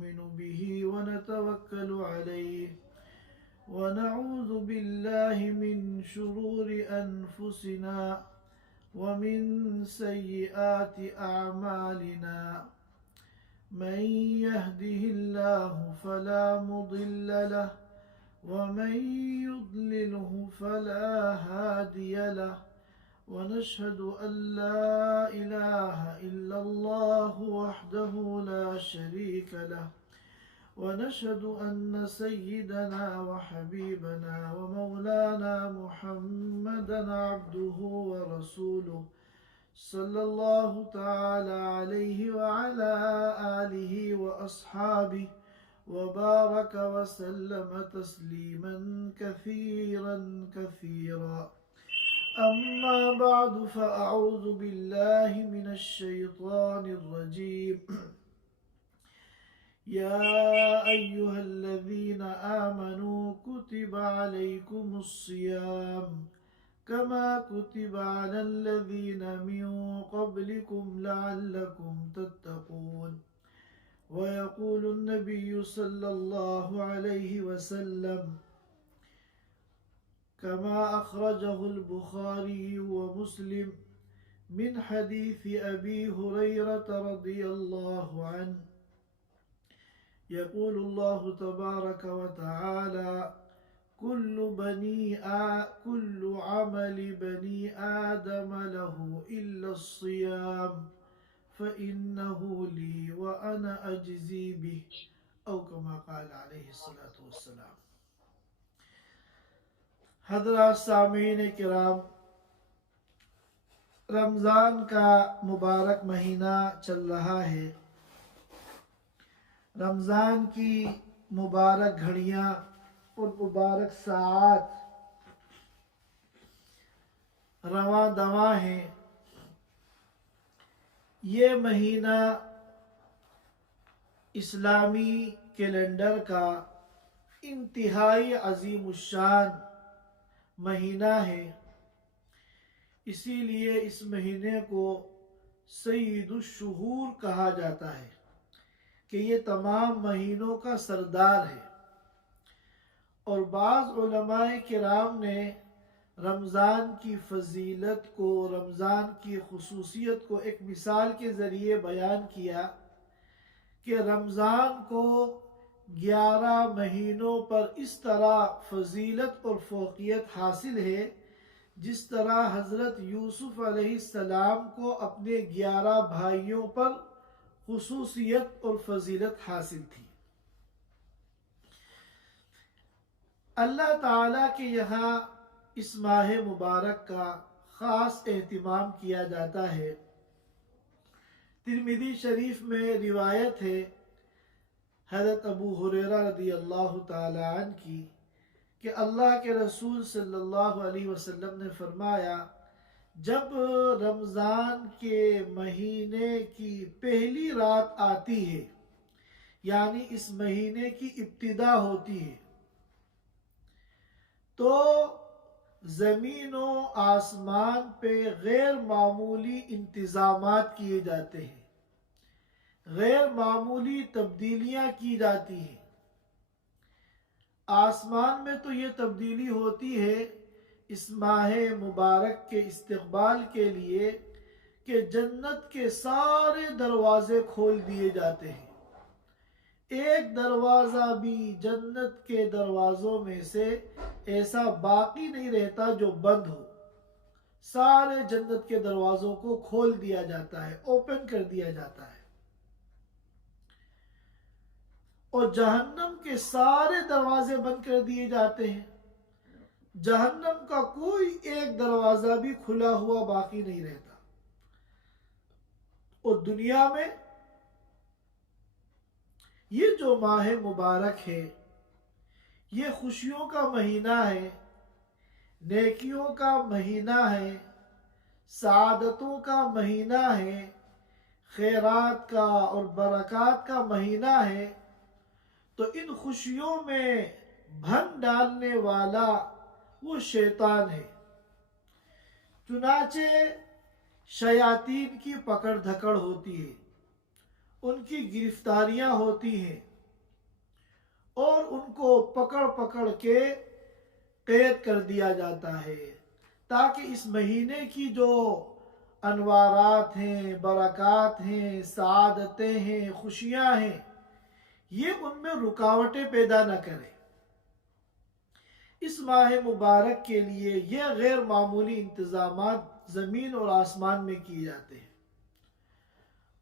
نؤمن به ونتوكل عليه ونعوذ بالله من شرور أنفسنا ومن سيئات أعمالنا من يهده الله فلا مضل له ومن يضلله فلا هادي له ونشهد أن لا إله إلا الله وحده لا شريك له ونشهد أن سيدنا وحبيبنا ومولانا محمدا عبده ورسوله صلى الله تعالى عليه وعلى آله وأصحابه وبارك وسلم تسليما كثيرا كثيرا. أما بعد فأعوذ بالله من الشيطان الرجيم. يا أيها الذين آمنوا كتب عليكم الصيام كما كتب على الذين من قبلكم لعلكم تتقون. ويقول النبي صلى الله عليه وسلم كما أخرجه البخاري ومسلم من حديث أبي هريرة رضي الله عنه يقول الله تبارك وتعالى كل عمل بني آدم له إلا الصيام فإنه لي وأنا أجزي به أو كما قال عليه الصلاة والسلام. حضرات سامعین کرام، رمضان کا مبارک مہینہ چل رہا ہے۔ رمضان کی مبارک گھڑیاں اور مبارک ساعات رواں دواں ہیں۔ یہ مہینہ اسلامی کیلنڈر کا انتہائی عظیم الشان مہینہ ہے، اسی لیے اس مہینے کو سید الشہور کہا جاتا ہے کہ یہ تمام مہینوں کا سردار ہے۔ اور بعض علماء کرام نے رمضان کی فضیلت کو، رمضان کی خصوصیت کو ایک مثال کے ذریعے بیان کیا کہ رمضان کو 11 مہینوں پر اس طرح فضیلت اور فوقیت حاصل ہے جس طرح حضرت یوسف علیہ السلام کو اپنے 11 بھائیوں پر خصوصیت اور فضیلت حاصل تھی۔ اللہ تعالیٰ کے یہاں اس ماہ مبارک کا خاص اہتمام کیا جاتا ہے۔ ترمذی شریف میں روایت ہے حضرت ابو ہریرہ رضی اللہ تعالی عنہ کی کہ اللہ کے رسول صلی اللہ علیہ وسلم نے فرمایا، جب رمضان کے مہینے کی پہلی رات آتی ہے، یعنی اس مہینے کی ابتدا ہوتی ہے، تو زمین و آسمان پہ غیر معمولی انتظامات کیے جاتے ہیں، غیر معمولی تبدیلیاں کی جاتی ہیں۔ آسمان میں تو یہ تبدیلی ہوتی ہے اس ماہ مبارک کے استقبال کے لیے کہ جنت کے سارے دروازے کھول دیے جاتے ہیں، ایک دروازہ بھی جنت کے دروازوں میں سے ایسا باقی نہیں رہتا جو بند ہو، سارے جنت کے دروازوں کو کھول دیا جاتا ہے، اوپن کر دیا جاتا ہے، اور جہنم کے سارے دروازے بند کر دیے جاتے ہیں، جہنم کا کوئی ایک دروازہ بھی کھلا ہوا باقی نہیں رہتا۔ اور دنیا میں یہ جو ماہ مبارک ہے، یہ خوشیوں کا مہینہ ہے، نیکیوں کا مہینہ ہے، سعادتوں کا مہینہ ہے، خیرات کا اور برکات کا مہینہ ہے، تو ان خوشیوں میں بھن ڈالنے والا وہ شیطان ہے۔ چنانچہ شیاطین کی پکڑ دھکڑ ہوتی ہے، ان کی گرفتاریاں ہوتی ہیں، اور ان کو پکڑ پکڑ کے قید کر دیا جاتا ہے، تاکہ اس مہینے کی جو انوارات ہیں، برکات ہیں، سعادتیں ہیں، خوشیاں ہیں، یہ ان میں رکاوٹیں پیدا نہ کرے۔ اس ماہ مبارک کے لیے یہ غیر معمولی انتظامات زمین اور آسمان میں کیے جاتے ہیں۔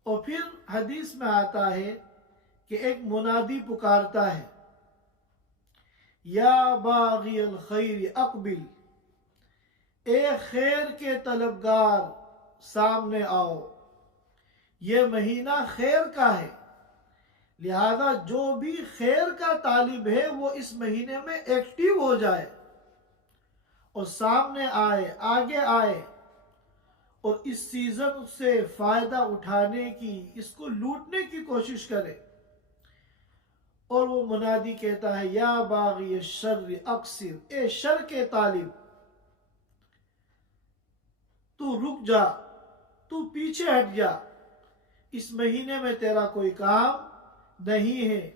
اور پھر حدیث میں آتا ہے کہ ایک منادی پکارتا ہے، یا باغی الخیر اقبل، اے خیر کے طلبگار سامنے آؤ۔ یہ مہینہ خیر کا ہے، لہذا جو بھی خیر کا طالب ہے وہ اس مہینے میں ایکٹیو ہو جائے اور سامنے آئے، آگے آئے، اور اس سیزن سے فائدہ اٹھانے کی، اس کو لوٹنے کی کوشش کرے۔ اور وہ منادی کہتا ہے، یا باغی الشر اقصر، اے شر کے طالب تو رک جا، تو پیچھے ہٹ جا، اس مہینے میں تیرا کوئی کام نہیں ہے،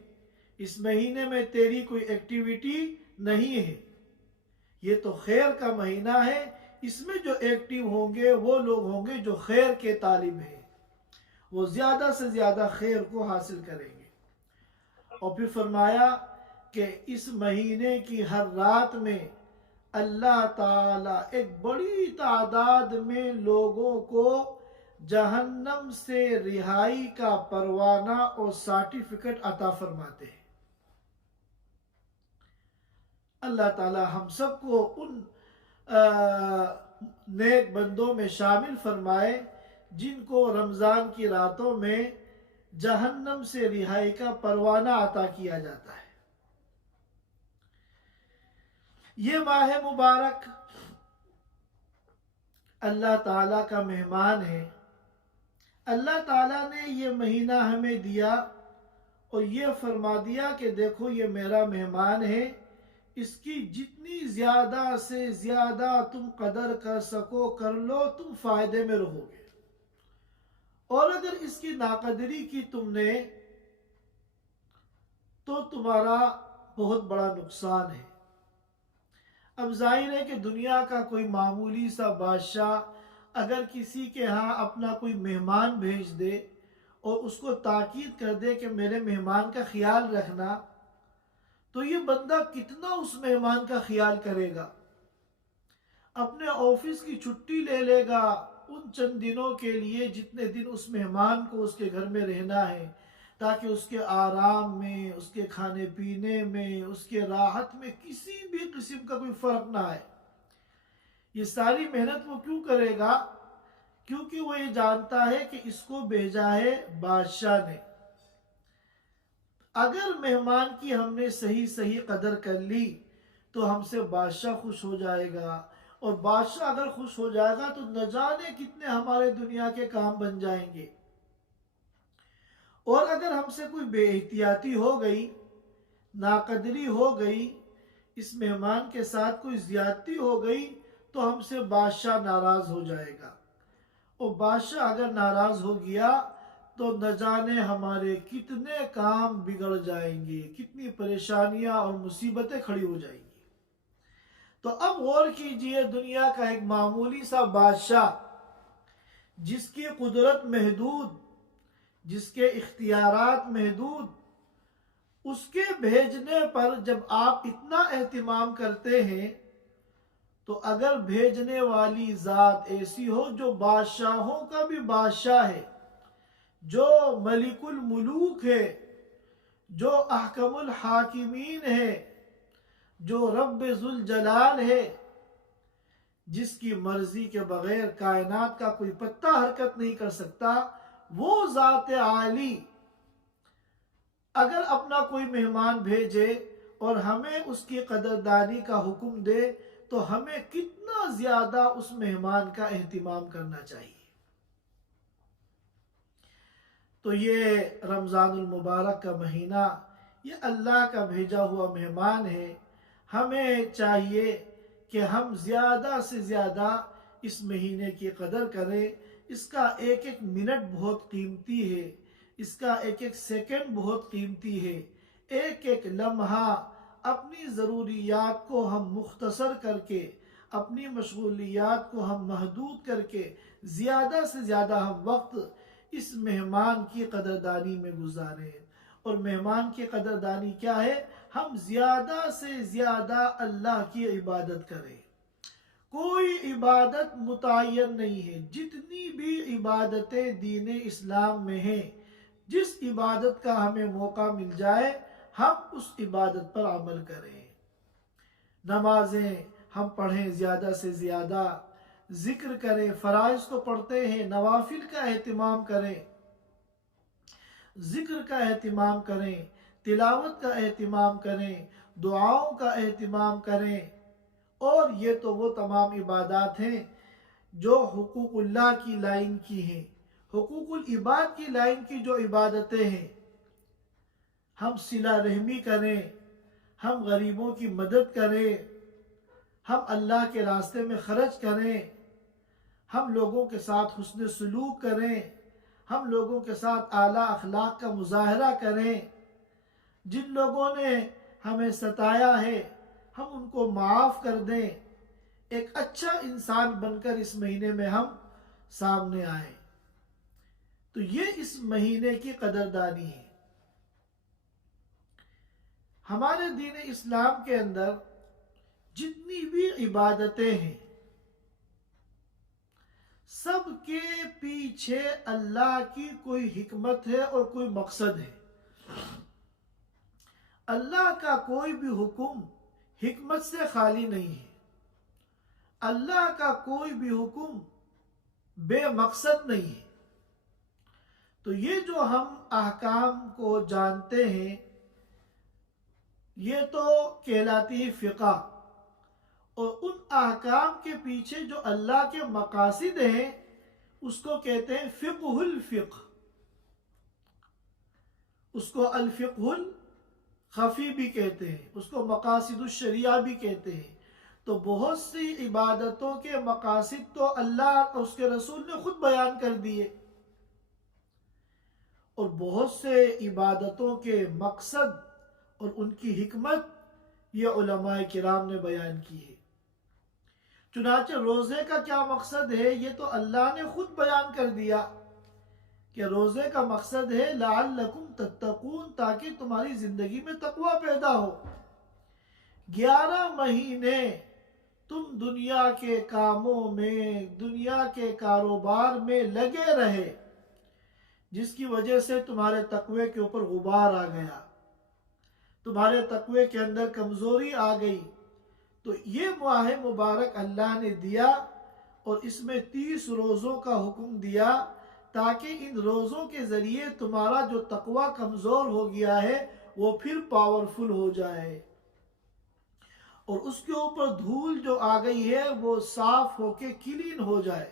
اس مہینے میں تیری کوئی ایکٹیویٹی نہیں ہے۔ یہ تو خیر کا مہینہ ہے، اس میں جو ایکٹیو ہوں گے وہ لوگ ہوں گے جو خیر کے طالب ہیں، وہ زیادہ سے زیادہ خیر کو حاصل کریں گے۔ اور پھر فرمایا کہ اس مہینے کی ہر رات میں اللہ تعالیٰ ایک بڑی تعداد میں لوگوں کو جہنم سے رہائی کا پروانہ اور سرٹیفکیٹ عطا فرماتے ہیں۔ اللہ تعالیٰ ہم سب کو ان نیک بندوں میں شامل فرمائے جن کو رمضان کی راتوں میں جہنم سے رہائی کا پروانہ عطا کیا جاتا ہے۔ یہ ماہ مبارک اللہ تعالیٰ کا مہمان ہے۔ اللہ تعالیٰ نے یہ مہینہ ہمیں دیا اور یہ فرما دیا کہ دیکھو یہ میرا مہمان ہے، اس کی جتنی زیادہ سے زیادہ تم قدر کر سکو کر لو، تم فائدے میں رہو گے، اور اگر اس کی ناقدری کی تم نے تو تمہارا بہت بڑا نقصان ہے۔ اب ظاہر ہے کہ دنیا کا کوئی معمولی سا بادشاہ اگر کسی کے ہاں اپنا کوئی مہمان بھیج دے اور اس کو تاکید کر دے کہ میرے مہمان کا خیال رکھنا، تو یہ بندہ کتنا اس مہمان کا خیال کرے گا، اپنے آفس کی چھٹی لے لے گا ان چند دنوں کے لیے جتنے دن اس مہمان کو اس کے گھر میں رہنا ہے، تاکہ اس کے آرام میں، اس کے کھانے پینے میں، اس کے راحت میں کسی بھی قسم کا کوئی فرق نہ آئے۔ یہ ساری محنت وہ کیوں کرے گا؟ کیونکہ وہ یہ جانتا ہے کہ اس کو بھیجا ہے بادشاہ نے۔ اگر مہمان کی ہم نے صحیح قدر کر لی تو ہم سے بادشاہ خوش ہو جائے گا، اور بادشاہ اگر خوش ہو جائے گا تو نہ جانے کتنے ہمارے دنیا کے کام بن جائیں گے۔ اور اگر ہم سے کوئی بے احتیاطی ہو گئی، ناقدری ہو گئی، اس مہمان کے ساتھ کوئی زیادتی ہو گئی، تو ہم سے بادشاہ ناراض ہو جائے گا، اور بادشاہ اگر ناراض ہو گیا تو نہ جانے ہمارے کتنے کام بگڑ جائیں گے، کتنی پریشانیاں اور مصیبتیں کھڑی ہو جائیں گی۔ تو اب غور کیجئے، دنیا کا ایک معمولی سا بادشاہ جس کی قدرت محدود، جس کے اختیارات محدود، اس کے بھیجنے پر جب آپ اتنا اہتمام کرتے ہیں، تو اگر بھیجنے والی ذات ایسی ہو جو بادشاہوں کا بھی بادشاہ ہے، جو ملک الملوک ہے، جو احکم الحاکمین ہے، جو رب ذوالجلال ہے، جس کی مرضی کے بغیر کائنات کا کوئی پتہ حرکت نہیں کر سکتا، وہ ذات عالی اگر اپنا کوئی مہمان بھیجے اور ہمیں اس کی قدردانی کا حکم دے، تو ہمیں کتنا زیادہ اس مہمان کا اہتمام کرنا چاہیے۔ تو یہ رمضان المبارک کا مہینہ، یہ اللہ کا بھیجا ہوا مہمان ہے۔ ہمیں چاہیے کہ ہم زیادہ سے زیادہ اس مہینے کی قدر کریں۔ اس کا ایک ایک منٹ بہت قیمتی ہے، اس کا ایک ایک سیکنڈ بہت قیمتی ہے۔ ایک ایک لمحہ اپنی ضروریات کو ہم مختصر کر کے، اپنی مشغولیات کو ہم محدود کر کے زیادہ سے زیادہ ہم وقت اس مہمان کی قدردانی میں گزاریں۔ اور مہمان کی قدردانی کیا ہے؟ ہم زیادہ سے زیادہ اللہ کی عبادت کریں۔ کوئی عبادت متعین نہیں ہے، جتنی بھی عبادتیں دین اسلام میں ہیں، جس عبادت کا ہمیں موقع مل جائے ہم اس عبادت پر عمل کریں۔ نمازیں ہم پڑھیں زیادہ سے زیادہ، ذکر کریں، فرائض تو پڑھتے ہیں، نوافل کا اہتمام کریں، ذکر کا اہتمام کریں، تلاوت کا اہتمام کریں، دعاؤں کا اہتمام کریں۔ اور یہ تو وہ تمام عبادات ہیں جو حقوق اللہ کی لائن کی ہیں۔ حقوق العباد کی لائن کی جو عبادتیں ہیں، ہم صلہ رحمی کریں، ہم غریبوں کی مدد کریں، ہم اللہ کے راستے میں خرچ کریں، ہم لوگوں کے ساتھ حسن سلوک کریں، ہم لوگوں کے ساتھ اعلیٰ اخلاق کا مظاہرہ کریں، جن لوگوں نے ہمیں ستایا ہے ہم ان کو معاف کر دیں، ایک اچھا انسان بن کر اس مہینے میں ہم سامنے آئیں۔ تو یہ اس مہینے کی قدردانی ہے۔ ہمارے دین اسلام کے اندر جتنی بھی عبادتیں ہیں، سب کے پیچھے اللہ کی کوئی حکمت ہے اور کوئی مقصد ہے۔ اللہ کا کوئی بھی حکم حکمت سے خالی نہیں ہے، اللہ کا کوئی بھی حکم بے مقصد نہیں ہے۔ تو یہ جو ہم احکام کو جانتے ہیں یہ تو کہلاتی ہے فقہ، اور ان احکام کے پیچھے جو اللہ کے مقاصد ہیں اس کو کہتے ہیں فقہ الفقہ، اس کو الفقہ الخفی بھی کہتے ہیں، اس کو مقاصد الشریعہ بھی کہتے ہیں۔ تو بہت سی عبادتوں کے مقاصد تو اللہ اور اس کے رسول نے خود بیان کر دیے، اور بہت سے عبادتوں کے مقصد اور ان کی حکمت یہ علماء کرام نے بیان کی ہے۔ چنانچہ روزے کا کیا مقصد ہے یہ تو اللہ نے خود بیان کر دیا کہ روزے کا مقصد ہے لعلکم تتقون، تاکہ تمہاری زندگی میں تقوی پیدا ہو۔ 11 مہینے تم دنیا کے کاموں میں، دنیا کے کاروبار میں لگے رہے، جس کی وجہ سے تمہارے تقوی کے اوپر غبار آ گیا، تمہارے تقوی کے اندر کمزوری آ گئی۔ تو یہ ماہ مبارک اللہ نے دیا اور اس میں 30 روزوں کا حکم دیا تاکہ ان روزوں کے ذریعے تمہارا جو تقوی کمزور ہو گیا ہے وہ پھر پاورفل ہو جائے، اور اس کے اوپر دھول جو آ گئی ہے وہ صاف ہو کے کلین ہو جائے۔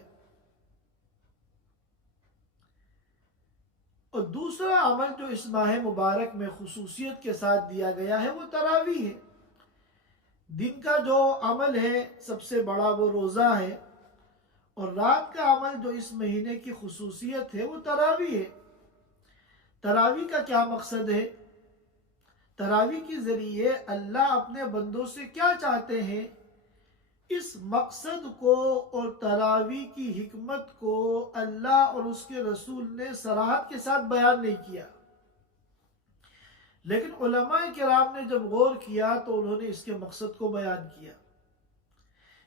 اور دوسرا عمل جو اس ماہ مبارک میں خصوصیت کے ساتھ دیا گیا ہے وہ تراویح ہے۔ دن کا جو عمل ہے سب سے بڑا وہ روزہ ہے، اور رات کا عمل جو اس مہینے کی خصوصیت ہے وہ تراویح ہے۔ تراویح کا کیا مقصد ہے؟ تراویح کے ذریعے اللہ اپنے بندوں سے کیا چاہتے ہیں، اس مقصد کو اور تراویح کی حکمت کو اللہ اور اس کے رسول نے صراحت کے ساتھ بیان نہیں کیا، لیکن علماء کرام نے جب غور کیا تو انہوں نے اس کے مقصد کو بیان کیا۔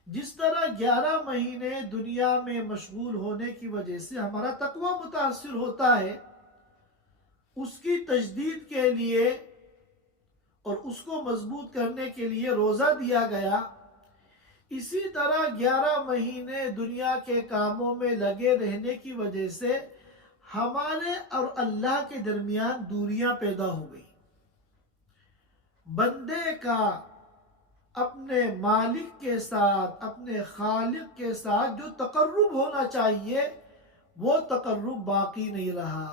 جس طرح 11 مہینے دنیا میں مشغول ہونے کی وجہ سے ہمارا تقوی متاثر ہوتا ہے، اس کی تجدید کے لیے اور اس کو مضبوط کرنے کے لیے روزہ دیا گیا، اسی طرح 11 مہینے دنیا کے کاموں میں لگے رہنے کی وجہ سے ہمارے اور اللہ کے درمیان دوریاں پیدا ہو گئی۔ بندے کا اپنے مالک کے ساتھ، اپنے خالق کے ساتھ جو تقرب ہونا چاہیے وہ تقرب باقی نہیں رہا۔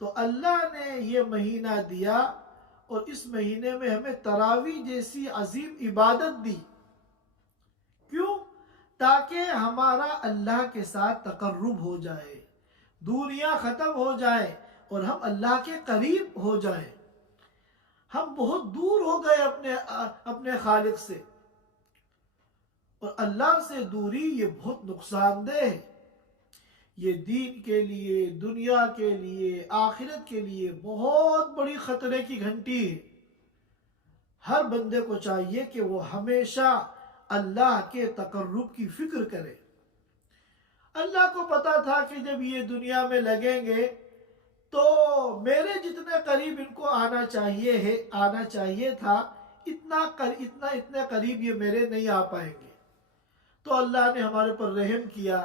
تو اللہ نے یہ مہینہ دیا اور اس مہینے میں ہمیں تراویح جیسی عظیم عبادت دی۔ کیوں؟ تاکہ ہمارا اللہ کے ساتھ تقرب ہو جائے، دوریاں ختم ہو جائے اور ہم اللہ کے قریب ہو جائیں۔ ہم بہت دور ہو گئے اپنے خالق سے، اور اللہ سے دوری یہ بہت نقصان دہ ہے۔ یہ دین کے لیے، دنیا کے لیے، آخرت کے لیے بہت بڑی خطرے کی گھنٹی ہے۔ ہر بندے کو چاہیے کہ وہ ہمیشہ اللہ کے تقرب کی فکر کرے۔ اللہ کو پتا تھا کہ جب یہ دنیا میں لگیں گے تو میرے جتنے قریب ان کو آنا چاہیے تھا، اتنے قریب یہ میرے نہیں آ پائیں گے۔ تو اللہ نے ہمارے پر رحم کیا،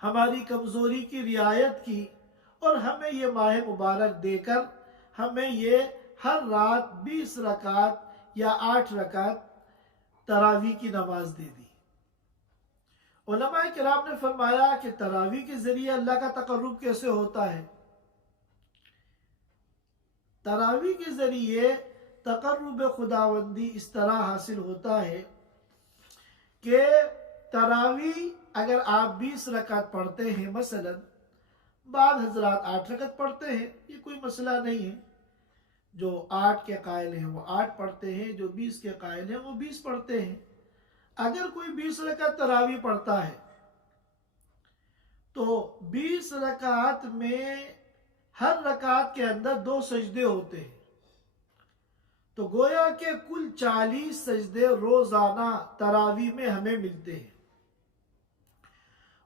ہماری کمزوری کی رعایت کی، اور ہمیں یہ ماہ مبارک دے کر ہمیں یہ ہر رات 20 رکعت یا 8 رکعت تراویح کی نماز دے دی۔ علماء کرام نے فرمایا کہ تراویح کے ذریعے اللہ کا تقرب کیسے ہوتا ہے؟ تراویح کے ذریعے تقرب خداوندی اس طرح حاصل ہوتا ہے کہ تراویح اگر آپ 20 رکعت پڑھتے ہیں، مثلا بعض حضرات 8 رکعت پڑھتے ہیں، یہ کوئی مسئلہ نہیں ہے۔ جو 8 کے قائل ہیں وہ 8 پڑھتے ہیں، جو 20 کے قائل ہیں وہ 20 پڑھتے ہیں۔ اگر کوئی 20 رکعت تراویح پڑھتا ہے تو 20 رکعت میں ہر رکعت کے اندر 2 سجدے ہوتے ہیں، تو گویا کہ کل 40 سجدے روزانہ تراویح میں ہمیں ملتے ہیں۔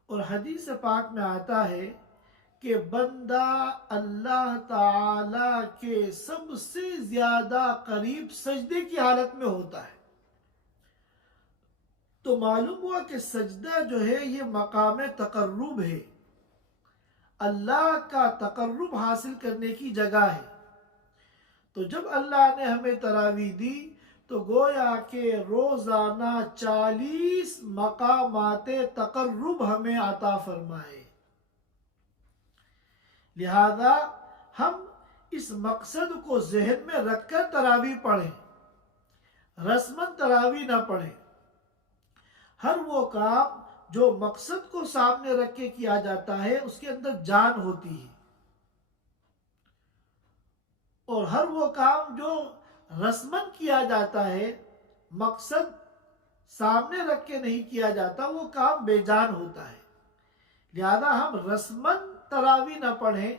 اور حدیث پاک میں آتا ہے کہ بندہ اللہ تعالی کے سب سے زیادہ قریب سجدے کی حالت میں ہوتا ہے۔ تو معلوم ہوا کہ سجدہ جو ہے یہ مقام تقرب ہے، اللہ کا تقرب حاصل کرنے کی جگہ ہے۔ تو جب اللہ نے ہمیں تراویح دی تو گویا کہ روزانہ 40 مقامات تقرب ہمیں عطا فرمائے۔ لہذا ہم اس مقصد کو ذہن میں رکھ کر تراویح پڑھیں، رسماً تراویح نہ پڑھیں۔ ہر وہ کام جو مقصد کو سامنے رکھ کے کیا جاتا ہے اس کے اندر جان ہوتی ہے، اور ہر وہ کام جو رسماً کیا جاتا ہے، مقصد سامنے رکھ کے نہیں کیا جاتا، وہ کام بے جان ہوتا ہے۔ لہذا ہم رسماً تراویح نہ پڑھیں،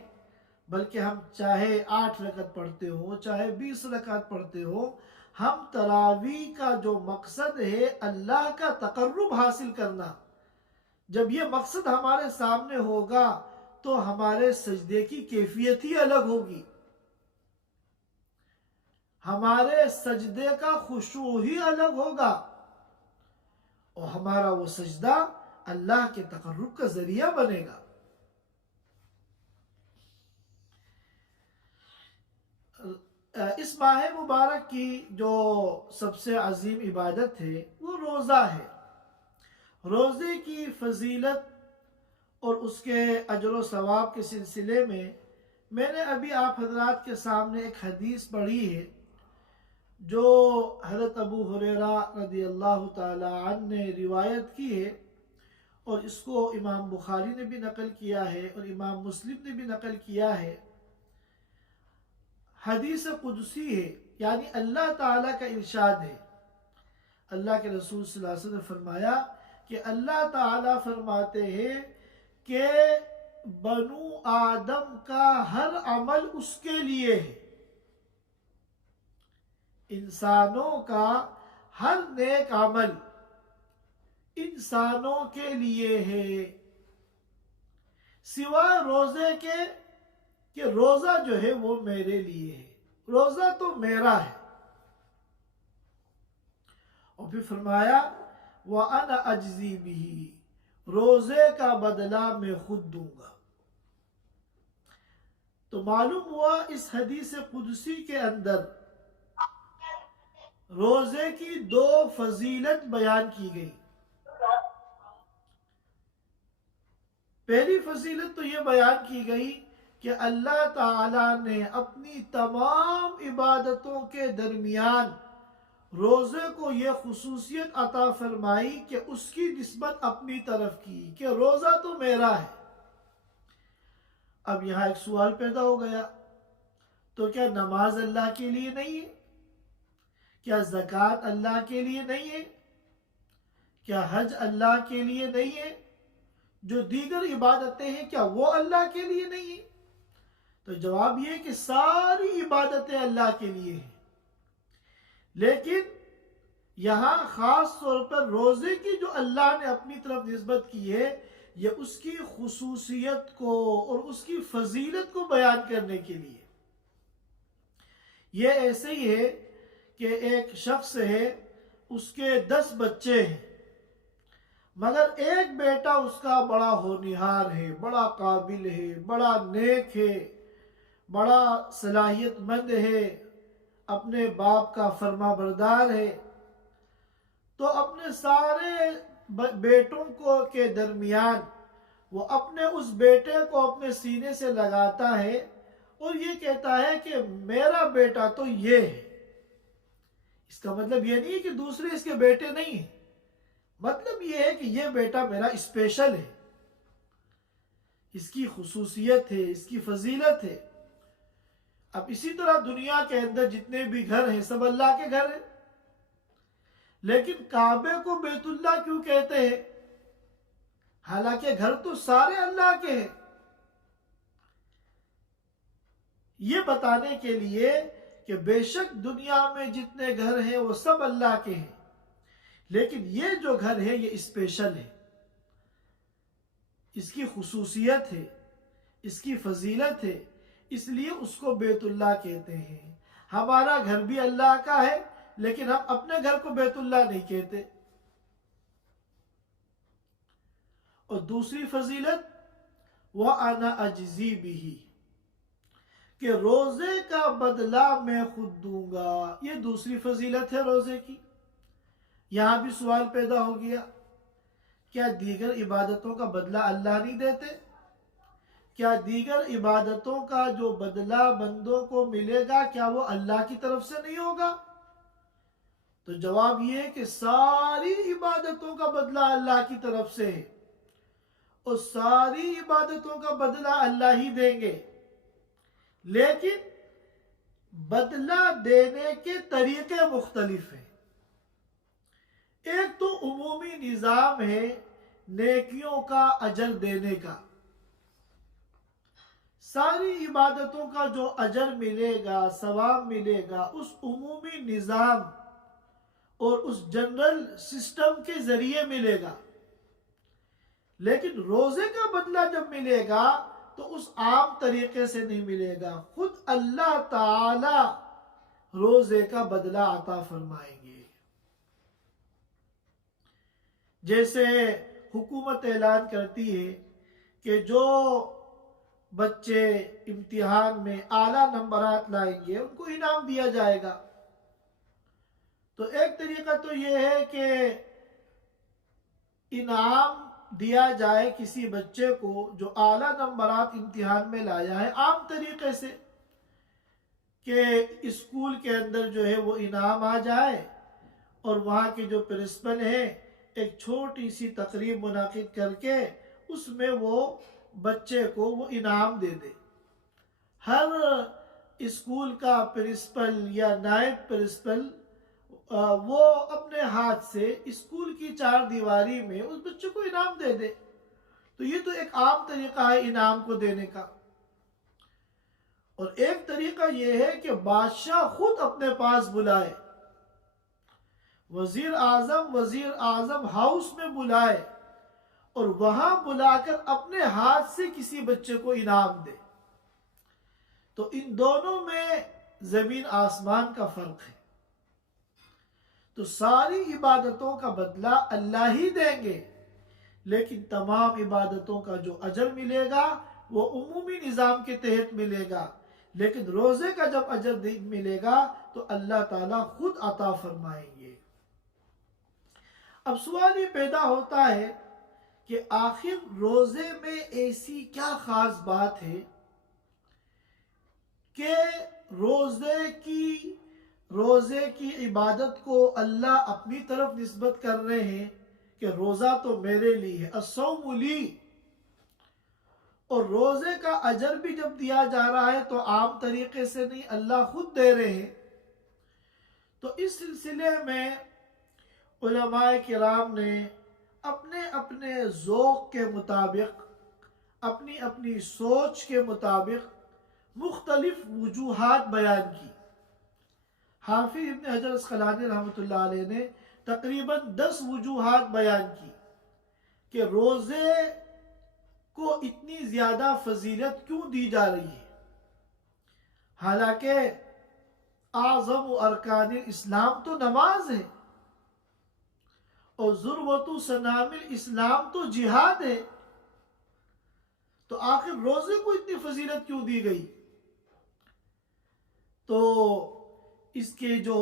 بلکہ ہم چاہے 8 رکعت پڑھتے ہوں، چاہے 20 رکعت پڑھتے ہوں، ہم تراویح کا جو مقصد ہے اللہ کا تقرب حاصل کرنا، جب یہ مقصد ہمارے سامنے ہوگا تو ہمارے سجدے کی کیفیت ہی الگ ہوگی، ہمارے سجدے کا خشوع ہی الگ ہوگا، اور ہمارا وہ سجدہ اللہ کے تقرب کا ذریعہ بنے گا۔ اس ماہ مبارک کی جو سب سے عظیم عبادت ہے وہ روزہ ہے۔ روزے کی فضیلت اور اس کے اجر و ثواب کے سلسلے میں نے ابھی آپ حضرات کے سامنے ایک حدیث پڑھی ہے جو حضرت ابو ہریرہ رضی اللہ تعالی عنہ نے روایت کی ہے، اور اس کو امام بخاری نے بھی نقل کیا ہے اور امام مسلم نے بھی نقل کیا ہے۔ حدیث قدسی ہے، یعنی اللہ تعالیٰ کا ارشاد ہے۔ اللہ کے رسول صلی اللہ علیہ وسلم نے فرمایا کہ اللہ تعالیٰ فرماتے ہیں کہ بنو آدم کا ہر عمل اس کے لیے ہے، انسانوں کا ہر نیک عمل انسانوں کے لیے ہے، سوائے روزے کے کہ روزہ جو ہے وہ میرے لیے ہے، روزہ تو میرا ہے۔ اور پھر فرمایا وَأَنَا أَجْزِي بِهِ، روزے کا بدلہ میں خود دوں گا۔ تو معلوم ہوا اس حدیث قدسی کے اندر روزے کی 2 فضیلت بیان کی گئی۔ پہلی فضیلت تو یہ بیان کی گئی کہ اللہ تعالیٰ نے اپنی تمام عبادتوں کے درمیان روزے کو یہ خصوصیت عطا فرمائی کہ اس کی نسبت اپنی طرف کی کہ روزہ تو میرا ہے۔ اب یہاں ایک سوال پیدا ہو گیا، تو کیا نماز اللہ کے لیے نہیں ہے؟ کیا زکوٰۃ اللہ کے لیے نہیں ہے؟ کیا حج اللہ کے لیے نہیں ہے؟ جو دیگر عبادتیں ہیں کیا وہ اللہ کے لیے نہیں ہیں؟ تو جواب یہ کہ ساری عبادتیں اللہ کے لیے ہیں، لیکن یہاں خاص طور پر روزے کی جو اللہ نے اپنی طرف نسبت کی ہے، یہ اس کی خصوصیت کو اور اس کی فضیلت کو بیان کرنے کے لیے۔ یہ ایسے ہی ہے کہ ایک شخص ہے، اس کے 10 بچے ہیں، مگر ایک بیٹا اس کا بڑا ہونہار ہے، بڑا قابل ہے، بڑا نیک ہے، بڑا صلاحیت مند ہے، اپنے باپ کا فرما بردار ہے۔ تو اپنے سارے بیٹوں کے درمیان وہ اپنے اس بیٹے کو اپنے سینے سے لگاتا ہے اور یہ کہتا ہے کہ میرا بیٹا تو یہ ہے۔ اس کا مطلب یہ نہیں ہے کہ دوسرے اس کے بیٹے نہیں ہیں، مطلب یہ ہے کہ یہ بیٹا میرا اسپیشل ہے، اس کی خصوصیت ہے، اس کی فضیلت ہے۔ اب اسی طرح دنیا کے اندر جتنے بھی گھر ہیں سب اللہ کے گھر ہیں، لیکن کعبے کو بیت اللہ کیوں کہتے ہیں؟ حالانکہ گھر تو سارے اللہ کے ہیں۔ یہ بتانے کے لیے کہ بے شک دنیا میں جتنے گھر ہیں وہ سب اللہ کے ہیں، لیکن یہ جو گھر ہے یہ اسپیشل ہے، اس کی خصوصیت ہے، اس کی فضیلت ہے، اس لیے اس کو بیت اللہ کہتے ہیں۔ ہمارا گھر بھی اللہ کا ہے، لیکن ہم اپنے گھر کو بیت اللہ نہیں کہتے۔ اور دوسری فضیلت وَأَنَا أَجْزِي بِهِ، کہ روزے کا بدلہ میں خود دوں گا۔ یہ دوسری فضیلت ہے روزے کی۔ یہاں بھی سوال پیدا ہو گیا، کیا دیگر عبادتوں کا بدلہ اللہ نہیں دیتے؟ کیا دیگر عبادتوں کا جو بدلہ بندوں کو ملے گا کیا وہ اللہ کی طرف سے نہیں ہوگا؟ تو جواب یہ ہے کہ ساری عبادتوں کا بدلہ اللہ کی طرف سے ہے، اور ساری عبادتوں کا بدلہ اللہ ہی دیں گے، لیکن بدلہ دینے کے طریقے مختلف ہیں۔ ایک تو عمومی نظام ہے نیکیوں کا اجر دینے کا۔ ساری عبادتوں کا جو اجر ملے گا، ثواب ملے گا، اس عمومی نظام اور اس جنرل سسٹم کے ذریعے ملے گا، لیکن روزے کا بدلہ جب ملے گا تو اس عام طریقے سے نہیں ملے گا، خود اللہ تعالی روزے کا بدلہ عطا فرمائیں گے۔ جیسے حکومت اعلان کرتی ہے کہ جو بچے امتحان میں اعلیٰ نمبرات لائیں گے ان کو انعام دیا جائے گا، تو ایک طریقہ تو یہ ہے کہ انعام دیا جائے کسی بچے کو جو اعلیٰ نمبرات امتحان میں لایا ہے، عام طریقے سے کہ اسکول کے اندر جو ہے وہ انعام آ جائے اور وہاں کے جو پرنسپل ہیں ایک چھوٹی سی تقریب منعقد کر کے اس میں وہ بچے کو وہ انعام دے دے۔ ہر اسکول کا پرنسپل یا نائب پرنسپل وہ اپنے ہاتھ سے اسکول کی 4 دیواری میں اس بچے کو انعام دے دے، تو یہ تو ایک عام طریقہ ہے انعام کو دینے کا۔ اور ایک طریقہ یہ ہے کہ بادشاہ خود اپنے پاس بلائے، وزیر اعظم ہاؤس میں بلائے اور وہاں بلا کر اپنے ہاتھ سے کسی بچے کو انعام دے، تو ان دونوں میں زمین آسمان کا فرق ہے۔ تو ساری عبادتوں کا بدلہ اللہ ہی دیں گے، لیکن تمام عبادتوں کا جو اجر ملے گا وہ عمومی نظام کے تحت ملے گا، لیکن روزے کا جب اجر ملے گا تو اللہ تعالیٰ خود عطا فرمائیں گے۔ اب سوال یہ پیدا ہوتا ہے کہ آخر روزے میں ایسی کیا خاص بات ہے کہ روزے کی عبادت کو اللہ اپنی طرف نسبت کر رہے ہیں کہ روزہ تو میرے لیے ہے، الصوم لی، اور روزے کا اجر بھی جب دیا جا رہا ہے تو عام طریقے سے نہیں، اللہ خود دے رہے ہیں۔ تو اس سلسلے میں علماء کرام نے اپنے اپنے ذوق کے مطابق، اپنی اپنی سوچ کے مطابق مختلف وجوہات بیان کی۔ حافظ ابن حجر عسقلانی رحمۃ اللہ علیہ نے تقریباً 10 وجوہات بیان کی کہ روزے کو اتنی زیادہ فضیلت کیوں دی جا رہی ہے، حالانکہ اعظم و ارکان اسلام تو نماز ہے، اور ذروۃ سنام الاسلام تو جہاد ہے، تو آخر روزے کو اتنی فضیلت کیوں دی گئی؟ تو اس کے جو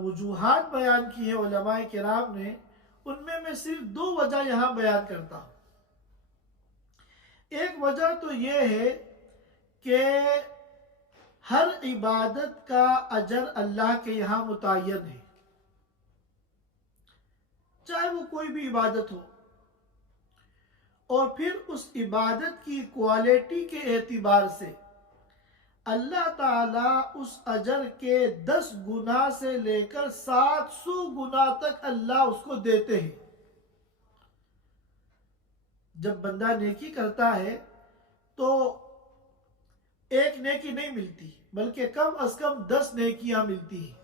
وجوہات بیان کی ہیں علماء کرام نے، ان میں صرف 2 وجہ یہاں بیان کرتا ہوں۔ ایک وجہ تو یہ ہے کہ ہر عبادت کا اجر اللہ کے یہاں متعین ہے، چاہے وہ کوئی بھی عبادت ہو، اور پھر اس عبادت کی کوالٹی کے اعتبار سے اللہ تعالیٰ اس اجر کے 10 گنا سے لے کر 700 گنا تک اللہ اس کو دیتے ہیں۔ جب بندہ نیکی کرتا ہے تو ایک نیکی نہیں ملتی، بلکہ کم از کم 10 نیکیاں ملتی ہیں،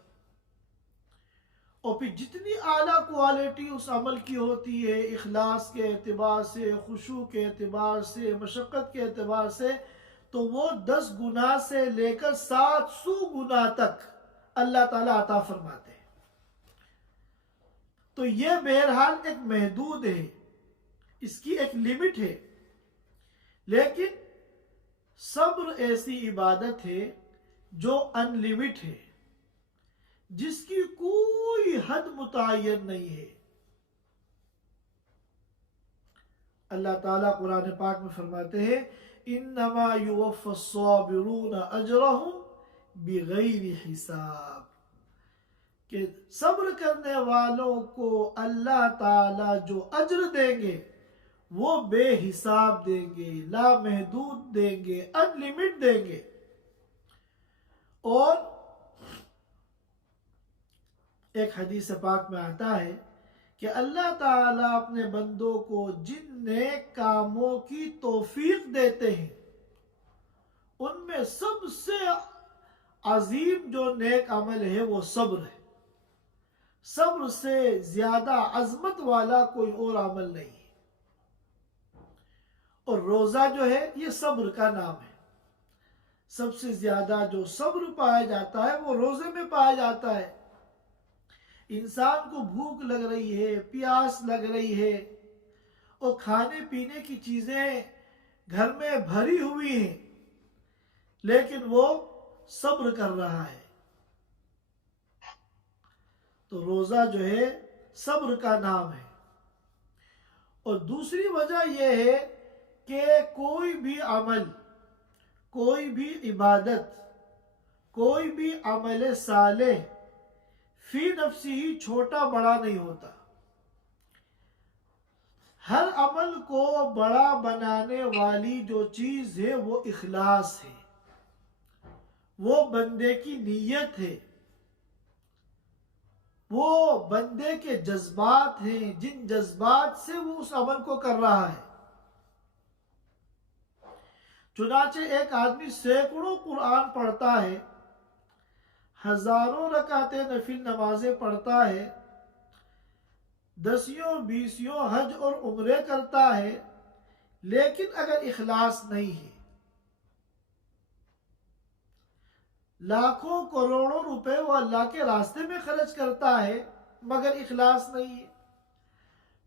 اور پھر جتنی اعلیٰ کوالٹی اس عمل کی ہوتی ہے، اخلاص کے اعتبار سے، خشوع کے اعتبار سے، مشقت کے اعتبار سے، تو وہ 10 گنا سے لے کر 700 گنا تک اللہ تعالیٰ عطا فرماتے ہیں۔ تو یہ بہرحال ایک محدود ہے، اس کی ایک لمٹ ہے، لیکن صبر ایسی عبادت ہے جو ان لمٹ ہے، جس کی کوئی حد متعین نہیں ہے۔ اللہ تعالیٰ قرآن پاک میں فرماتے ہیں انما یوفی الصابرون اجرہم بغیر حساب، کہ صبر کرنے والوں کو اللہ تعالیٰ جو اجر دیں گے وہ بے حساب دیں گے، لا محدود دیں گے، ان لمٹ دیں گے۔ اور ایک حدیث پاک میں آتا ہے کہ اللہ تعالیٰ اپنے بندوں کو جن نیک کاموں کی توفیق دیتے ہیں، ان میں سب سے عظیم جو نیک عمل ہے وہ صبر ہے۔ صبر سے زیادہ عظمت والا کوئی اور عمل نہیں ہے، اور روزہ جو ہے یہ صبر کا نام ہے۔ سب سے زیادہ جو صبر پایا جاتا ہے وہ روزے میں پایا جاتا ہے۔ انسان کو بھوک لگ رہی ہے، پیاس لگ رہی ہے، اور کھانے پینے کی چیزیں گھر میں بھری ہوئی ہیں، لیکن وہ صبر کر رہا ہے، تو روزہ جو ہے صبر کا نام ہے۔ اور دوسری وجہ یہ ہے کہ کوئی بھی عمل، کوئی بھی عبادت، کوئی بھی عمل صالح فی نفسی ہی چھوٹا بڑا نہیں ہوتا۔ ہر عمل کو بڑا بنانے والی جو چیز ہے وہ اخلاص ہے، وہ بندے کی نیت ہے، وہ بندے کے جذبات ہیں، جن جذبات سے وہ اس عمل کو کر رہا ہے۔ چنانچہ ایک آدمی سینکڑوں قرآن پڑھتا ہے، ہزاروں رکعتیں نفل نمازیں پڑھتا ہے، 10 20 حج اور عمرے کرتا ہے، لیکن اگر اخلاص نہیں ہے، لاکھوں کروڑوں روپے وہ اللہ کے راستے میں خرچ کرتا ہے مگر اخلاص نہیں ہے،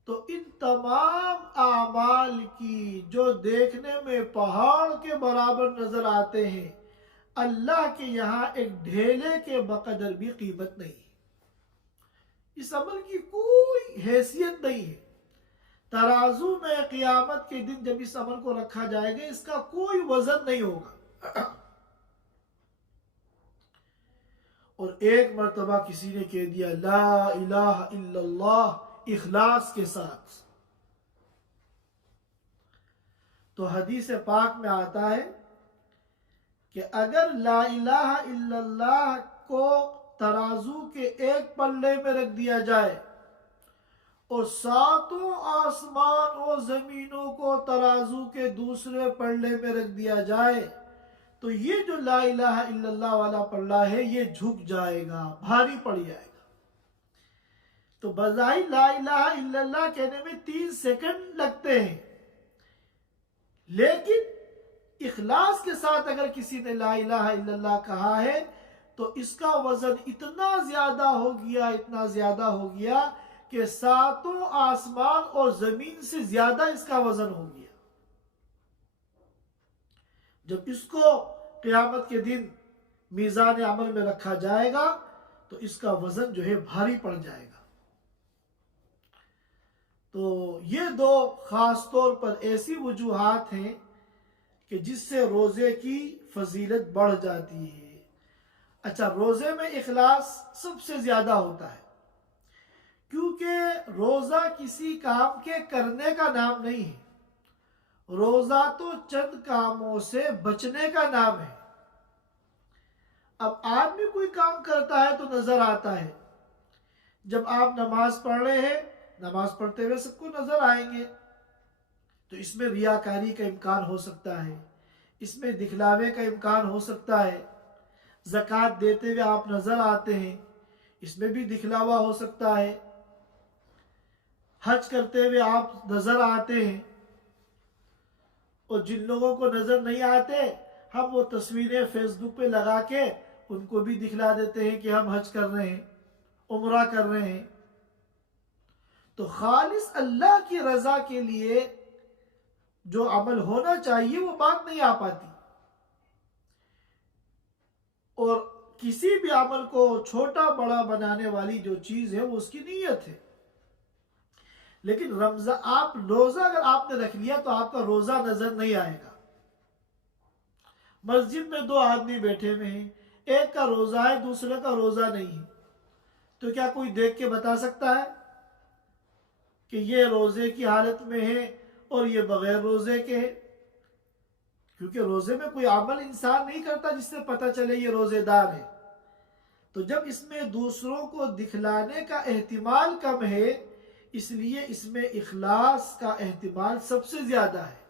تو ان تمام اعمال کی جو دیکھنے میں پہاڑ کے برابر نظر آتے ہیں، اللہ کے یہاں ایک ڈھیلے کے بقدر بھی قیمت نہیں ہے۔ اس عمل کی کوئی حیثیت نہیں ہے۔ ترازو میں قیامت کے دن جب اس عمل کو رکھا جائے گا، اس کا کوئی وزن نہیں ہوگا۔ اور ایک مرتبہ کسی نے کہہ دیا لا الہ الا اللہ اخلاص کے ساتھ، تو حدیث پاک میں آتا ہے کہ اگر لا الہ الا اللہ کو ترازو کے ایک پلڑے میں رکھ دیا جائے اور ساتوں آسمان اور زمینوں کو ترازو کے دوسرے پلڑے میں رکھ دیا جائے تو یہ جو لا الہ الا اللہ والا پلڑا ہے یہ جھک جائے گا، بھاری پڑ جائے گا۔ تو بظاہر لا الہ الا اللہ کہنے میں 3 سیکنڈ لگتے ہیں، لیکن اخلاص کے ساتھ اگر کسی نے لا الہ الا اللہ کہا ہے تو اس کا وزن اتنا زیادہ ہو گیا، اتنا زیادہ ہو گیا کہ ساتوں آسمان اور زمین سے زیادہ اس کا وزن ہو گیا۔ جب اس کو قیامت کے دن میزان عمل میں رکھا جائے گا تو اس کا وزن جو ہے بھاری پڑ جائے گا۔ تو یہ 2 خاص طور پر ایسی وجوہات ہیں کہ جس سے روزے کی فضیلت بڑھ جاتی ہے۔ اچھا، روزے میں اخلاص سب سے زیادہ ہوتا ہے، کیونکہ روزہ کسی کام کے کرنے کا نام نہیں ہے، روزہ تو چند کاموں سے بچنے کا نام ہے۔ اب آدمی کوئی کام کرتا ہے تو نظر آتا ہے، جب آپ نماز پڑھ رہے ہیں، نماز پڑھتے ہوئے سب کو نظر آئیں گے، تو اس میں ریاکاری کا امکان ہو سکتا ہے، اس میں دکھلاوے کا امکان ہو سکتا ہے۔ زکوٰۃ دیتے ہوئے آپ نظر آتے ہیں، اس میں بھی دکھلاوا ہو سکتا ہے۔ حج کرتے ہوئے آپ نظر آتے ہیں، اور جن لوگوں کو نظر نہیں آتے ہم وہ تصویریں فیس بک پہ لگا کے ان کو بھی دکھلا دیتے ہیں کہ ہم حج کر رہے ہیں، عمرہ کر رہے ہیں۔ تو خالص اللہ کی رضا کے لیے جو عمل ہونا چاہیے وہ بات نہیں آ پاتی، اور کسی بھی عمل کو چھوٹا بڑا بنانے والی جو چیز ہے وہ اس کی نیت ہے۔ لیکن روزہ اگر آپ نے رکھ لیا تو آپ کا روزہ نظر نہیں آئے گا۔ مسجد میں 2 آدمی بیٹھے ہوئے ہیں، ایک کا روزہ ہے دوسرے کا روزہ نہیں ہے، تو کیا کوئی دیکھ کے بتا سکتا ہے کہ یہ روزے کی حالت میں ہے اور یہ بغیر روزے کے ہے؟ کیونکہ روزے میں کوئی عمل انسان نہیں کرتا جس سے پتہ چلے یہ روزے دار ہے۔ تو جب اس میں دوسروں کو دکھلانے کا احتمال کم ہے، اس لیے اس میں اخلاص کا احتمال سب سے زیادہ ہے،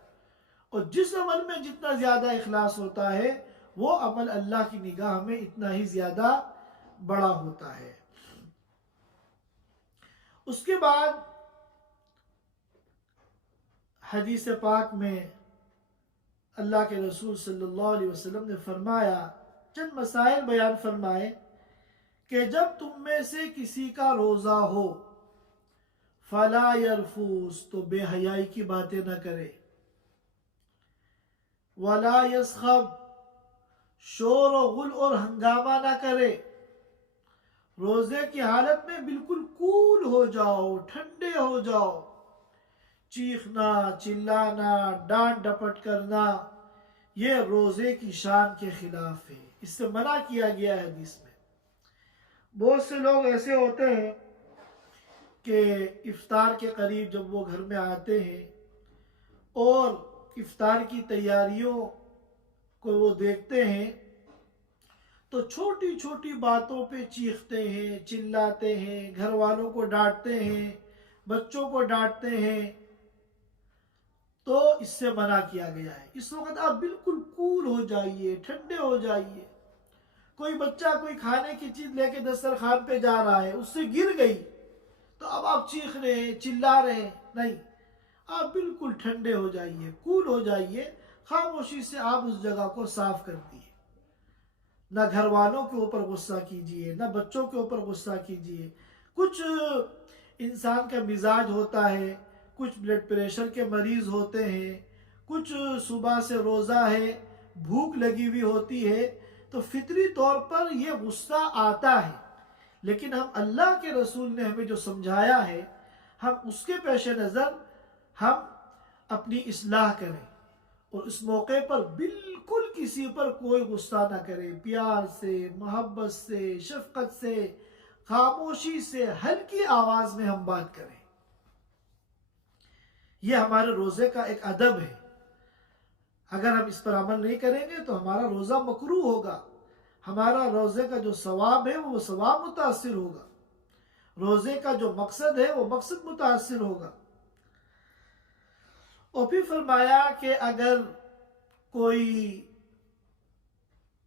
اور جس عمل میں جتنا زیادہ اخلاص ہوتا ہے وہ عمل اللہ کی نگاہ میں اتنا ہی زیادہ بڑا ہوتا ہے۔ اس کے بعد حدیث پاک میں اللہ کے رسول صلی اللہ علیہ وسلم نے فرمایا، چند مسائل بیان فرمائے کہ جب تم میں سے کسی کا روزہ ہو فلا یرفوس، تو بے حیائی کی باتیں نہ کرے، ولا یسخب، شور و غل اور ہنگامہ نہ کرے، روزے کی حالت میں بالکل کول ہو جاؤ، ٹھنڈے ہو جاؤ، چیخنا چلانا ڈانٹ ڈپٹ کرنا یہ روزے کی شان کے خلاف ہے، اس سے منع کیا گیا ہے حدیث میں۔ بہت سے لوگ ایسے ہوتے ہیں کہ افطار کے قریب جب وہ گھر میں آتے ہیں اور افطار کی تیاریوں کو وہ دیکھتے ہیں تو چھوٹی چھوٹی باتوں پہ چیختے ہیں، چلاتے ہیں، گھر والوں کو ڈانٹتے ہیں، بچوں کو ڈانٹتے ہیں، تو اس سے منع کیا گیا ہے۔ اس وقت آپ بالکل کول ہو جائیے، ٹھنڈے ہو جائیے۔ کوئی بچہ کوئی کھانے کی چیز لے کے دسترخوان پہ جا رہا ہے، اس سے گر گئی تو اب آپ چیخ رہے ہیں، چلا رہے ہیں، نہیں، آپ بالکل ٹھنڈے ہو جائیے، کول ہو جائیے، خاموشی سے آپ اس جگہ کو صاف کر دیے۔ نہ گھر والوں کے اوپر غصہ کیجیے، نہ بچوں کے اوپر غصہ کیجیے۔ کچھ انسان کا مزاج ہوتا ہے، کچھ بلڈ پریشر کے مریض ہوتے ہیں، کچھ صبح سے روزہ ہے، بھوک لگی ہوئی ہوتی ہے، تو فطری طور پر یہ غصہ آتا ہے، لیکن ہم اللہ کے رسول نے ہمیں جو سمجھایا ہے ہم اس کے پیش نظر ہم اپنی اصلاح کریں، اور اس موقع پر بالکل کسی پر کوئی غصہ نہ کریں، پیار سے، محبت سے، شفقت سے، خاموشی سے، ہلکی آواز میں ہم بات کریں۔ یہ ہمارے روزے کا ایک ادب ہے۔ اگر ہم اس پر عمل نہیں کریں گے تو ہمارا روزہ مکروہ ہوگا، ہمارا روزے کا جو ثواب ہے وہ ثواب متاثر ہوگا، روزے کا جو مقصد ہے وہ مقصد متاثر ہوگا۔ اور پھر فرمایا کہ اگر کوئی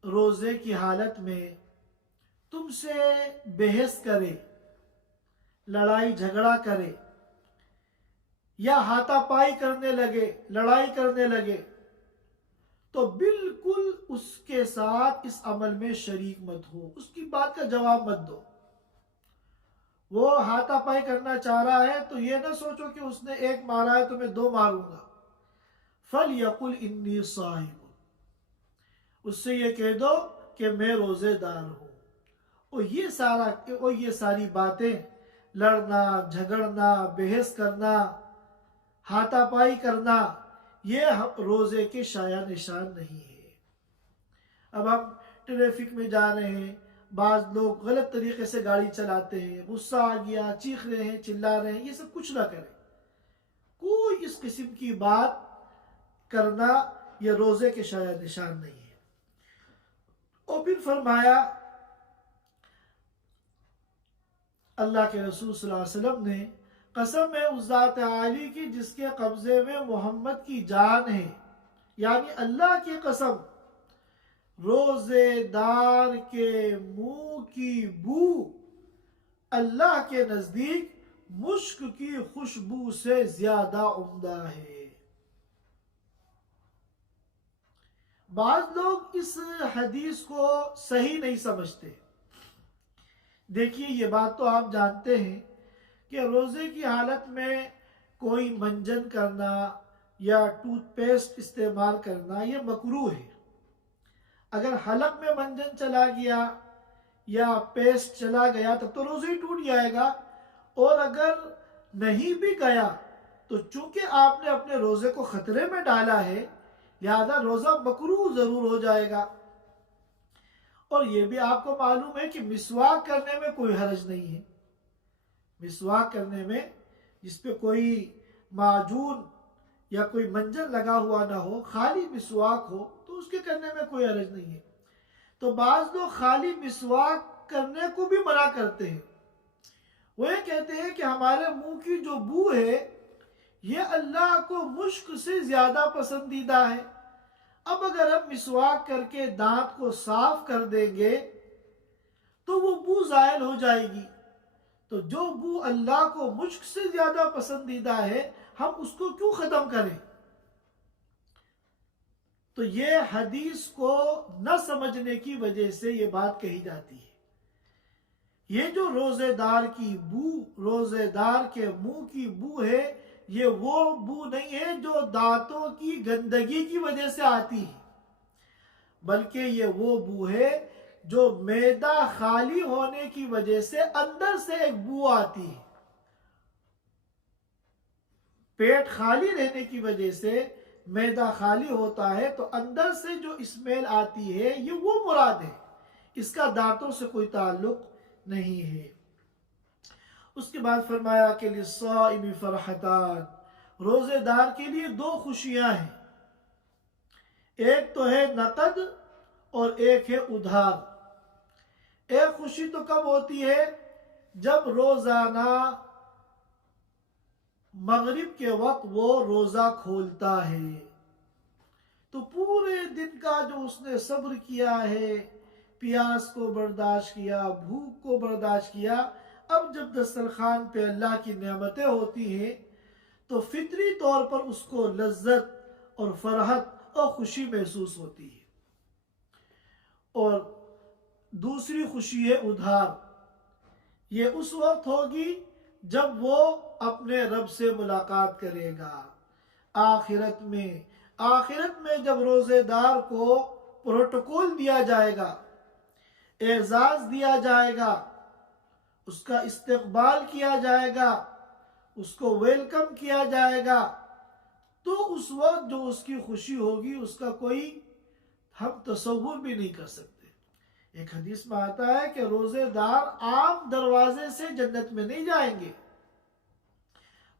روزے کی حالت میں تم سے بحث کرے، لڑائی جھگڑا کرے یا ہاتھا پائی کرنے لگے، لڑائی کرنے لگے، تو بالکل اس کے ساتھ اس عمل میں شریک مت ہو، اس کی بات کا جواب مت دو۔ وہ ہاتھا پائی کرنا چاہ رہا ہے تو یہ نہ سوچو کہ اس نے ایک مارا ہے تو میں دو ماروں گا۔ فَلْيَقُلْ إِنِّي صَائِمٌ، اس سے یہ کہہ دو کہ میں روزے دار ہوں۔ اور یہ ساری باتیں، لڑنا، جھگڑنا، بحث کرنا، ہاتھا پائی کرنا، یہ روزے کے شایع نشان نہیں ہے۔ اب ہم ٹریفک میں جا رہے ہیں، بعض لوگ غلط طریقے سے گاڑی چلاتے ہیں، غصہ آ گیا، چیخ رہے ہیں، چلا رہے ہیں، یہ سب کچھ نہ کریں۔ کوئی اس قسم کی بات کرنا یہ روزے کے شایع نشان نہیں ہے۔ اور پھر فرمایا اللہ کے رسول صلی اللہ علیہ وسلم نے، قسم ہے اس ذات عالی کی جس کے قبضے میں محمد کی جان ہے، یعنی اللہ کی قسم، روزے دار کے منہ کی بو اللہ کے نزدیک مشک کی خوشبو سے زیادہ عمدہ ہے۔ بعض لوگ اس حدیث کو صحیح نہیں سمجھتے۔ دیکھیے یہ بات تو آپ جانتے ہیں کہ روزے کی حالت میں کوئی منجن کرنا یا ٹوتھ پیسٹ استعمال کرنا یہ مکروہ ہے۔ اگر حلق میں منجن چلا گیا یا پیسٹ چلا گیا تب تو روزہ ہی ٹوٹ جائے گا، اور اگر نہیں بھی گیا تو چونکہ آپ نے اپنے روزے کو خطرے میں ڈالا ہے لہذا روزہ مکروہ ضرور ہو جائے گا۔ اور یہ بھی آپ کو معلوم ہے کہ مسواک کرنے میں کوئی حرج نہیں ہے۔ مسواک کرنے میں جس پہ کوئی معجون یا کوئی منجن لگا ہوا نہ ہو، خالی مسواک ہو تو اس کے کرنے میں کوئی حرج نہیں ہے۔ تو بعض لوگ خالی مسواک کرنے کو بھی منع کرتے ہیں، وہ یہ کہتے ہیں کہ ہمارے منہ کی جو بو ہے یہ اللہ کو مشک سے زیادہ پسندیدہ ہے۔ اب اگر ہم مسواک کر کے دانت کو صاف کر دیں گے تو وہ بو زائل ہو جائے گی، تو جو بو اللہ کو مشک سے زیادہ پسندیدہ ہے ہم اس کو کیوں ختم کریں؟ تو یہ حدیث کو نہ سمجھنے کی وجہ سے یہ بات کہی جاتی ہے۔ یہ جو روزے دار کی بو، روزے دار کے منہ کی بو ہے، یہ وہ بو نہیں ہے جو دانتوں کی گندگی کی وجہ سے آتی ہے، بلکہ یہ وہ بو ہے جو معدہ خالی ہونے کی وجہ سے اندر سے ایک بو آتی ہے۔ پیٹ خالی رہنے کی وجہ سے معدہ خالی ہوتا ہے تو اندر سے جو اسمیل آتی ہے یہ وہ مراد ہے، اس کا دانتوں سے کوئی تعلق نہیں ہے۔ اس کے بعد فرمایا کہ للصائم فرحتان، روزے دار کے لیے دو خوشیاں ہیں، ایک تو ہے نقد اور ایک ہے ادھار۔ ایک خوشی تو کب ہوتی ہے؟ جب روزانہ مغرب کے وقت وہ روزہ کھولتا ہے تو پورے دن کا جو اس نے صبر کیا ہے، پیاس کو برداشت کیا، بھوک کو برداشت کیا، اب جب دسترخوان پہ اللہ کی نعمتیں ہوتی ہیں تو فطری طور پر اس کو لذت اور فرحت اور خوشی محسوس ہوتی ہے۔ اور دوسری خوشی ہے ادھار، یہ اس وقت ہوگی جب وہ اپنے رب سے ملاقات کرے گا آخرت میں۔ آخرت میں جب روزے دار کو پروٹوکول دیا جائے گا، اعزاز دیا جائے گا، اس کا استقبال کیا جائے گا، اس کو ویلکم کیا جائے گا، تو اس وقت جو اس کی خوشی ہوگی اس کا کوئی ہم تصور بھی نہیں کر سکتے۔ ایک حدیث میں آتا ہے کہ روزے دار عام دروازے سے جنت میں نہیں جائیں گے،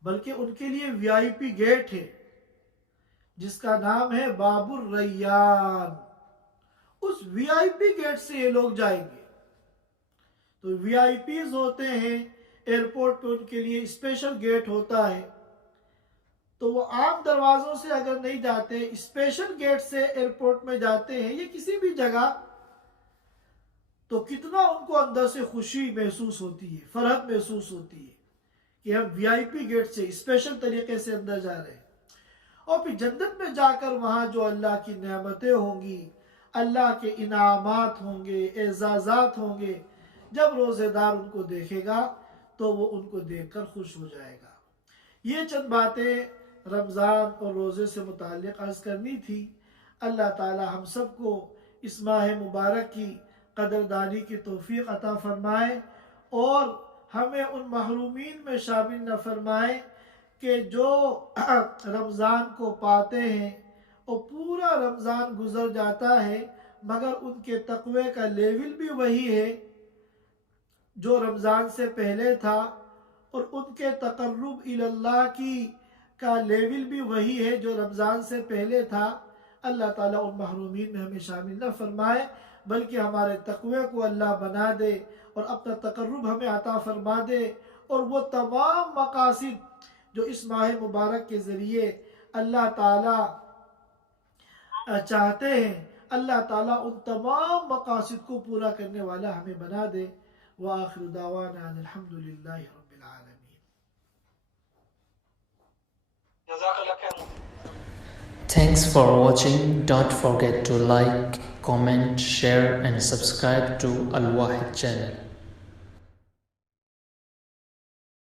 بلکہ ان کے لیے VIP گیٹ ہے، جس کا نام ہے باب الریان. اس وی آئی پی گیٹ سے یہ لوگ جائیں گے. تو وی آئی پیز ہوتے ہیں ایئرپورٹ پہ، ان کے لیے اسپیشل گیٹ ہوتا ہے. تو وہ عام دروازوں سے اگر نہیں جاتے، اسپیشل گیٹ سے ایئرپورٹ میں جاتے ہیں یا کسی بھی جگہ، تو کتنا ان کو اندر سے خوشی محسوس ہوتی ہے، فرحت محسوس ہوتی ہے کہ ہم وی آئی پی گیٹ سے اسپیشل طریقے سے اندر جا رہے ہیں. اور پھر جنت میں جا کر وہاں جو اللہ کی نعمتیں ہوں گی، اللہ کے انعامات ہوں گے، اعزازات ہوں گے، جب روزے دار ان کو دیکھے گا تو وہ ان کو دیکھ کر خوش ہو جائے گا. یہ چند باتیں رمضان اور روزے سے متعلق عرض کرنی تھی. اللہ تعالی ہم سب کو اس ماہ مبارک کی قدردانی کی توفیق عطا فرمائے اور ہمیں ان محرومین میں شامل نہ فرمائے کہ جو رمضان کو پاتے ہیں اور پورا رمضان گزر جاتا ہے مگر ان کے تقوی کا لیول بھی وہی ہے جو رمضان سے پہلے تھا، اور ان کے تقرب اللہ کا لیول بھی وہی ہے جو رمضان سے پہلے تھا. اللہ تعالیٰ ان محرومین میں ہمیں شامل نہ فرمائے، بلکہ ہمارے تقوی کو اللہ بنا دے اور اپنا تقرب ہمیں عطا فرما دے، اور وہ تمام مقاصد جو اس ماہ مبارک کے ذریعے اللہ تعالیٰ چاہتے ہیں، اللہ تعالیٰ ان تمام مقاصد کو پورا کرنے والا ہمیں بنا دے. وآخر دعوانا ان الحمد للہ رب العالمین. Thanks for watching. Don't forget to like, comment, share and subscribe to Al Wahid channel.